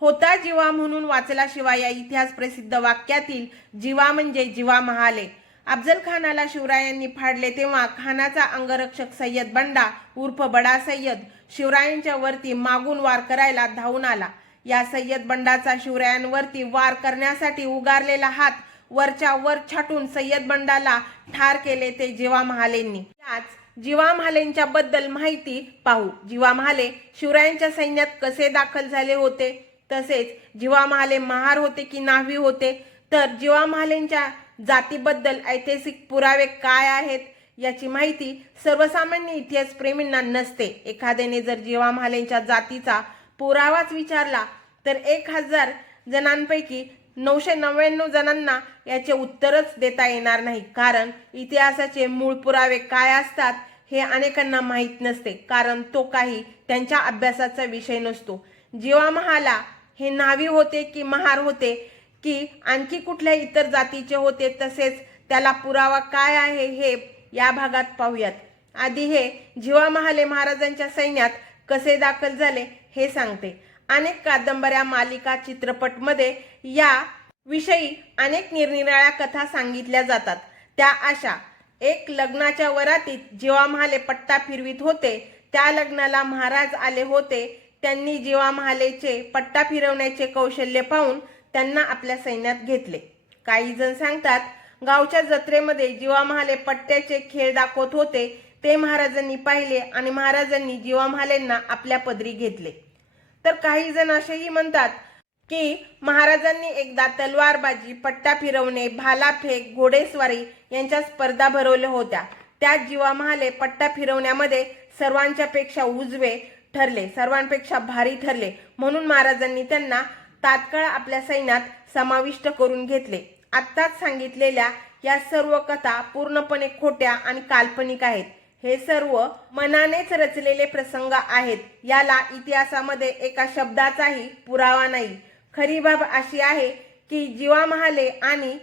होता जीवा म्हणून वाचला शिवाय या इतिहास प्रसिद्ध वाक्यातील जीवा म्हणजे जीवा महाले. अफजल खानाला शिवरायांनी फाडले तेव्हा खानाचा अंगरक्षक सय्यद बंडा उर्फ बडा सय्यद शिवरायांच्या वरती मागून वार करायला धावून आला. या सय्यद बंडाचा शिवरायांवरती वार करण्यासाठी उगारलेला हात वरच्या वर छाटून सय्यद बंडाला ठार केले ते जीवा महालेंनी. याच जीवा महालेंच्या बद्दल माहिती पाहू. जीवा महाले शिवरायांच्या सैन्यात कसे दाखल झाले होते? तसेच जीवा महाले महार होते की नाव्ही होते तर जीवा महालेंच्या जातीबद्दल ऐतिहासिक पुरावे काय आहेत याची माहिती सर्वसामान्य इतिहास प्रेमींना नसते. एखाद्याने जर जीवा महालेंच्या जातीचा पुरावाच विचारला तर एक हजार जणांपैकी नऊशे नव्याण्णव जणांना याचे उत्तरच देता येणार नाही. कारण इतिहासाचे मूळ पुरावे काय असतात हे अनेकांना माहीत नसते. कारण तो काही त्यांच्या अभ्यासाचा विषय नसतो. जीवा महाला हे नावी होते की महार होते की आणखी कुठल्या इतर जातीचे होते तसेच त्याला पुरावा काय आहे हे या भागात पाहूयात. आधी हे जीवा महाले महाराजांच्या सैन्यात कसे दाखल झाले हे सांगते. अनेक कादंबऱ्या मालिका चित्रपटमध्ये या विषयी अनेक निरनिराळ्या कथा सांगितल्या जातात. त्या अशा एक लग्नाच्या वरातीत जीवा महाले पट्टा फिरवीत होते त्या लग्नाला महाराज आले होते त्यांनी जीवा महालेचे पट्टा फिरवण्याचे कौशल्य पाहून त्यांना आपल्या सैन्यात घेतले. काही जण सांगतात गावच्या जत्रेमध्ये जीवा महाले पट्ट्याचे खेळ दाखवत होते ते महाराजांनी पाहिले आणि महाराजांनी जीवा महालेंना आपल्या पदरी घेतले. तर काही जण असेही म्हणतात की महाराजांनी एकदा तलवारबाजी पट्टा फिरवणे भालाफेक घोडेस्वारी यांच्या स्पर्धा भरवल्या होत्या. त्यात जीवा महाले पट्टा फिरवण्यामध्ये सर्वांच्या पेक्षा उजवे ठरले. सर्वांपेक्षा भारी ठरले. म्हणून महाराजांनी त्यांना तात्काळ आपल्या सैन्यात समाविष्ट करून घेतले. आत्ताच सांगितलेल्या या सर्व कथा पूर्णपणे खोट्या आणि काल्पनिक आहेत. हे सर्व मनानेच रचलेले प्रसंग आहेत. याला इतिहासामध्ये एका शब्दाचाही पुरावा नाही. खरी बाब अशी आहे की जीवा महाले आणि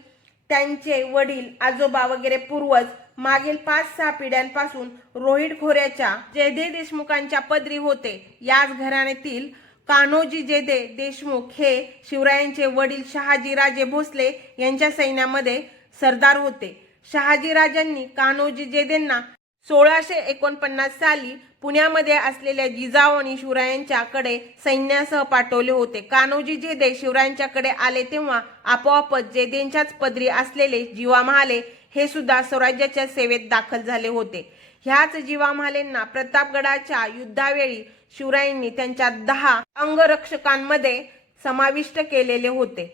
त्यांचे वडील आजोबा वगैरे पूर्वज मागील पाच सहा पिढ्यांपासून रोहिड खोऱ्याच्या जयदे देशमुखांच्या पदरी होते. याच घराण्यातील कान्होजी जेदे देशमुख हे शिवरायांचे वडील शहाजीराजे भोसले यांच्या सैन्यामध्ये सरदार होते. शहाजीराजांनी कान्होजी जेदेंना सोळाशे एकोणपन्नास साली पुण्यामध्ये असलेल्या जिजाऊ आणि शिवरायांच्याकडे सैन्यासह पाठवले होते. कान्होजी जेदे शिवरायांच्याकडे आले तेव्हा आपोआपच जेदेंच्याच पदरी असलेले जीवा महाले हे सुद्धा स्वराज्याच्या सेवेत दाखल झाले होते. ह्याच जीवा महालेंना प्रतापगडाच्या युद्धावेळी शिवरायांनी त्यांच्या दहा अंगरक्षकांमध्ये समाविष्ट केलेले होते.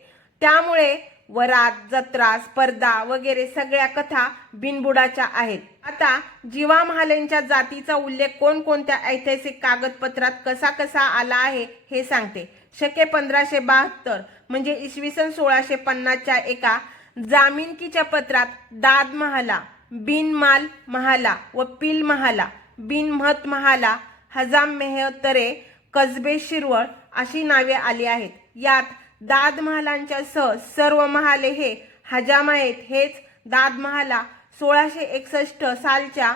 त्यामुळे वरात जत्रा स्पर्धा वगैरे सगळ्या कथा बिनबुडाच्या आहेत. आता जीवा महालेंच्या जातीचा उल्लेख कोणकोणत्या ऐतिहासिक कागदपत्रात कसा कसा आला आहे हे सांगते. शके पंधराशे बहात्तर म्हणजे इसवी सन सोळाशे पन्नासच्या एका जामिनकीच्या पत्रात दाद महाला बिन माल महाला व पिल महाला बिनमहत महाला हजाम मेहतरे कसबे शिरवळ अशी नावे आली आहेत. यात दाद महालांच्या सह सर्व महाले हे हजामा आहेत हेच दाद महाला सोळाशे एकसष्ट सालच्या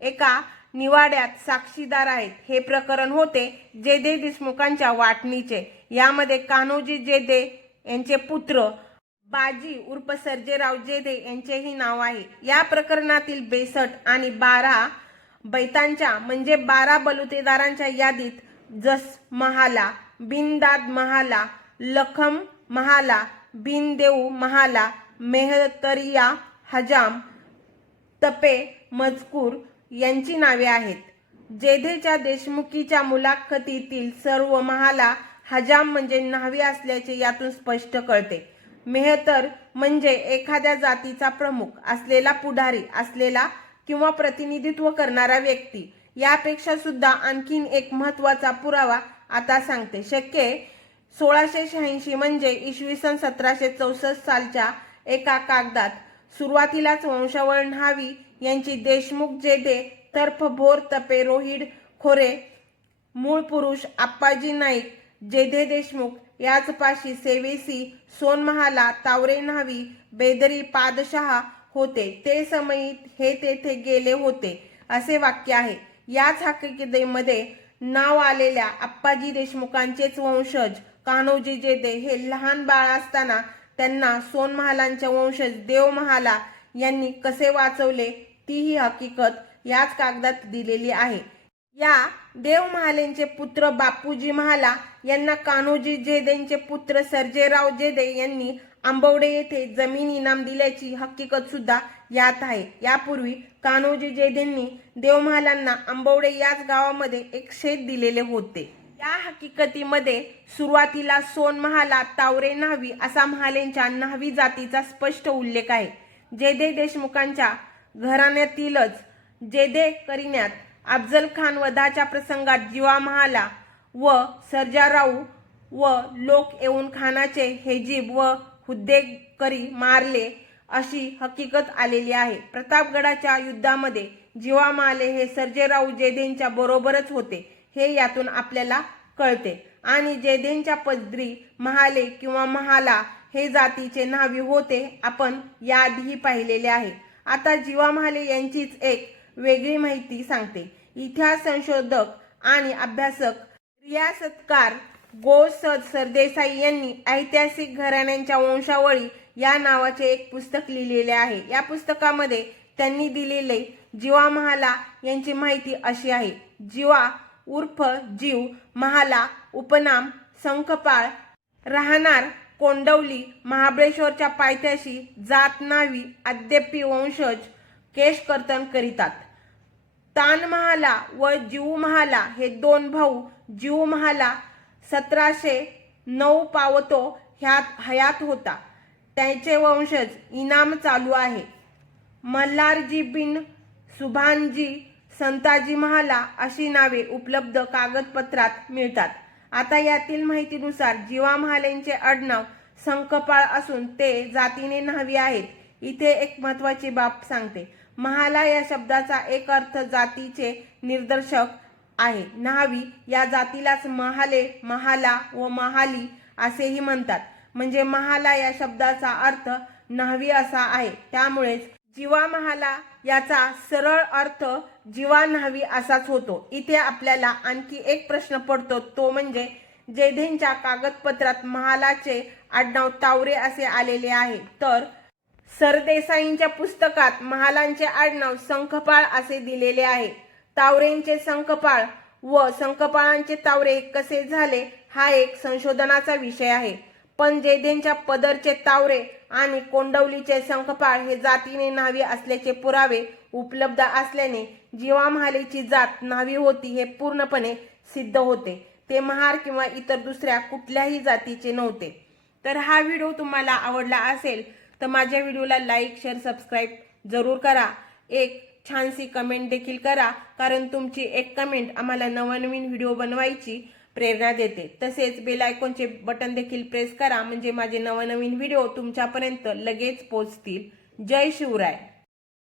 एका निवाड्यात साक्षीदार आहेत. हे प्रकरण होते जेदे देशमुखांच्या वाटणीचे. यामध्ये कान्होजी जेदे यांचे पुत्र बाजी उर्फ सर्जेराव जेदे यांचेही नाव आहे. या प्रकरणातील बेसट आणि बारा बैतांच्या म्हणजे बारा बलुतेदारांच्या यादीत जस महाला बिनदाद महाला लखम महाला बिनदेऊ महाला मेहतरिया हजाम तपे मजकूर यांची नावे आहेत. जेधेच्या देशमुखीच्या मुलाखतीतील सर्व महाला हजाम म्हणजे न्हावी असल्याचे यातून स्पष्ट कळते. मेहतर म्हणजे एखाद्या जातीचा प्रमुख असलेला पुढारी असलेला किंवा प्रतिनिधित्व करणारा व्यक्ती. यापेक्षा सुद्धा आणखीन एक महत्त्वाचा पुरावा आता सांगते. शक्य सोळाशे शहाऐंशी म्हणजे इसवी सन सतराशे चौसष्ट सालच्या एका कागदात. सुरुवातीलाच वंशावळ न्हावी यांची देशमुख जेदे तर्फ भोर तपे रोहिड खोरे मूळ पुरुष आप्पाजी नाईक जेधे देशमुख याच पाशी सेवेसी सोनमहाला तावरे न्हावी बेदरी पादशहा होते. ते समयी हे तेथे गेले होते असे वाक्य आहे. याच हकीकतेमध्ये नाव आलेल्या आप्पाजी देशमुखांचेच वंशज कान्होजी जेदे हे लहान बाळ असताना त्यांना सोनमहालांच्या वंशज देव महाला यांनी कसे वाचवले ती ही हकीकत याच कागदात दिलेली आहे. या देव महालेंचे पुत्र बापूजी महाला यांना कान्होजी जेदेंचे पुत्र सर्जेराव जेदे यांनी आंबवडे येथे जमीन इनाम दिल्याची हकीकत सुद्धा यात आहे. यापूर्वी कान्होजी जेदेंनी देवमहालांना आंबवडे याच गावामध्ये एक शेत दिलेले होते. या हकीकतीमध्ये सुरुवातीला सोन महाला तावरे न्हावी असा महालेंच्या न्हावी जातीचा स्पष्ट उल्लेख आहे. जेदे देशमुखांच्या घराण्यातीलच जेदे करिण्यात अफजल खान वधाच्या प्रसंगात जीवा महाला व सर्जाराऊ व लोक येऊन खानाचे हेजीब व हुद्दे करी मारले अशी हकीकत आलेली आहे. प्रतापगडाच्या युद्धामध्ये जीवा महाले हे सर्जेराव जेदेंच्या बरोबरच होते. हे यातून आपल्याला कळते. आणि जयदेंच्या पदरी महाले किंवा महाला हे जातीचे नावी होते आपण याआधीही पाहिलेले आहे. आता जीवा महाले यांचीच एक वेगळी माहिती सांगते. इतिहास संशोधक आणि अभ्यासक रियासतकार गो सद सरदेसाई यांनी ऐतिहासिक घराण्यांच्या वंशावळी या नावाचे एक पुस्तक लिहिलेले आहे. या पुस्तकामध्ये त्यांनी दिलेले जीवा महाला यांची माहिती अशी आहे. जीवा उर्फ जीव महाला उपनाम संखपाळ राहणार कोंडवली महाबळेश्वरच्या पायथ्याशी जात नावी अद्यपी वंशज केशकर्तन करीतात. तान महाला व जीव महाला हे दोन भाऊ जीव महाला सतराशे नऊ पावतो ह्यात हयात होता. त्याचे वंशज इनाम चालू आहे. मल्हारजी बिन सुभानजी संताजी महाला अशी नावे उपलब्ध कागदपत्रात मिळतात. आता यातील माहितीनुसार जीवा महालेंचे आडनाव संकपाळ असून ते जातीने न्हावी आहेत. इथे एक महत्वाची बाब सांगते. महाला या शब्दाचा एक अर्थ जातीचे निर्देशक आहे. न्हावी या जातीलाच महाले महाला व महाली असेही म्हणतात. म्हणजे महाला या शब्दाचा अर्थ न्हावी असा आहे. त्यामुळेच जीवा महाला याचा सरळ अर्थ जीवा न्हावी असाच होतो. इथे आपल्याला आणखी एक प्रश्न पडतो. तो म्हणजे जेधेंच्या कागदपत्रात महालाचे आडनाव तावरे असे आलेले आहे. तर सरदेसाईंच्या पुस्तकात महालांचे आडनाव संखपाळ असे दिलेले आहे. तावरेंचे संखपाळ व संखपाळांचे तावरे कसे झाले हा एक संशोधनाचा विषय आहे. पण जेधेंच्या पदरचे तावरे आणि कोंडवलीचे संखपाळ हे जातीने न्हावी असल्याचे पुरावे उपलब्ध असल्याने जीवा महालेची जात न्हावी होती हे पूर्णपणे सिद्ध होते. ते महार किंवा इतर दुसऱ्या कुठल्याही जातीचे नव्हते. तर हा व्हिडिओ तुम्हाला आवडला असेल तर माझ्या व्हिडिओला लाईक शेअर सबस्क्राईब जरूर करा. एक छानशी कमेंट देखील करा कारण तुमची एक कमेंट आम्हाला नवनवीन व्हिडिओ बनवायची प्रेरणा देते. तसेच बेल आयकॉनचे बटन देखील प्रेस करा म्हणजे माझे नवनवीन व्हिडिओ तुमच्यापर्यंत लगेच पोचतील जय शिवराय.